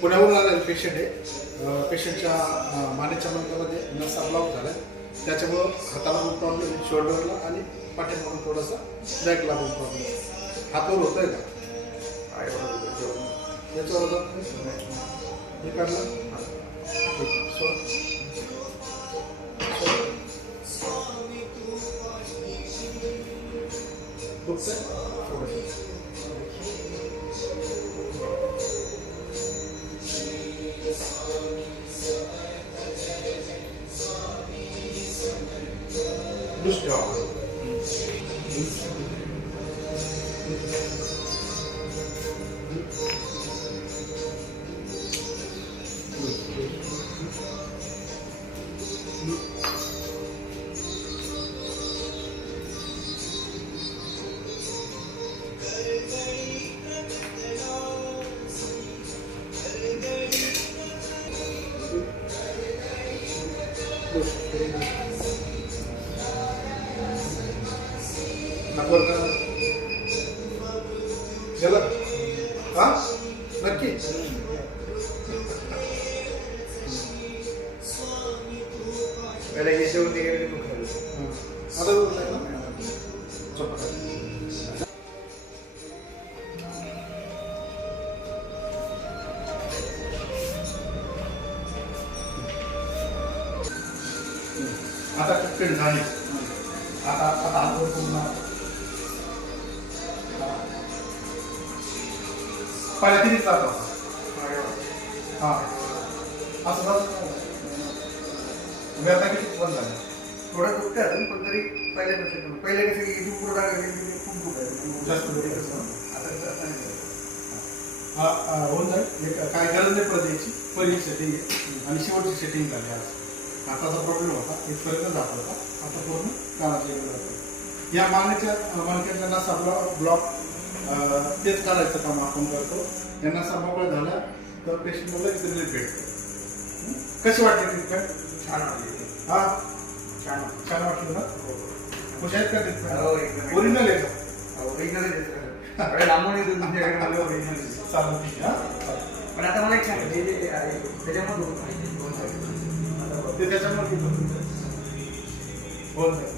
पुण्यावरून आलेलं पेशंट आहे. पेशंटच्या मानेच्या मणक्यामध्ये नसा ब्लॉक झाला आहे, त्याच्यामुळं हाताला पण प्रॉब्लेम आहे, शोल्डरला आणि पाठीमागून थोडासा बॅक लागून प्रॉब्लेम. हातावर होतोय का याच्यावर हे काढलं गेलं हा नक्की. आता ट्रीटमेंट झाली. आता हातवर पूर्ण पहिल्या तिरीच लागतो. हां असं बस व्यथा किती बंद झाली. थोडं दुखतं अजून, पण तरी पहिले कसं इथून पुढं टाकायला खूप दुखायचं जास्त आता होऊन जाईल. काय गरज नाही परत यायची. पहिली सेटिंग आहे आणि शेवटची सेटिंग झाली. आज हाताचा प्रॉब्लेम होता, इथपर्यंत जात होता, आता पूर्ण कानाच्या इकडे जातो. या मणक्याच्या नसा ब्लॉक तेच काढायचं काम आपण करतो. या नसा मोकळ्या झाल्या तर पेशंटला लगेच रिलीफ भेटतो. कशी वाटली ट्रीटमेंट? छान वाटली. हां छान वाटलं ना? खुश आहेत का ट्रीटमेंट? ओरिजिनल आहे का? ओरिजिनल लांबून येतो तुमच्याकडे मला ओरिजिनल चालेल ठीक आहे. पण आता मला एक सांगा, जे त्याच्यामध्ये ते त्याच्यामुळे होऊन जाईल.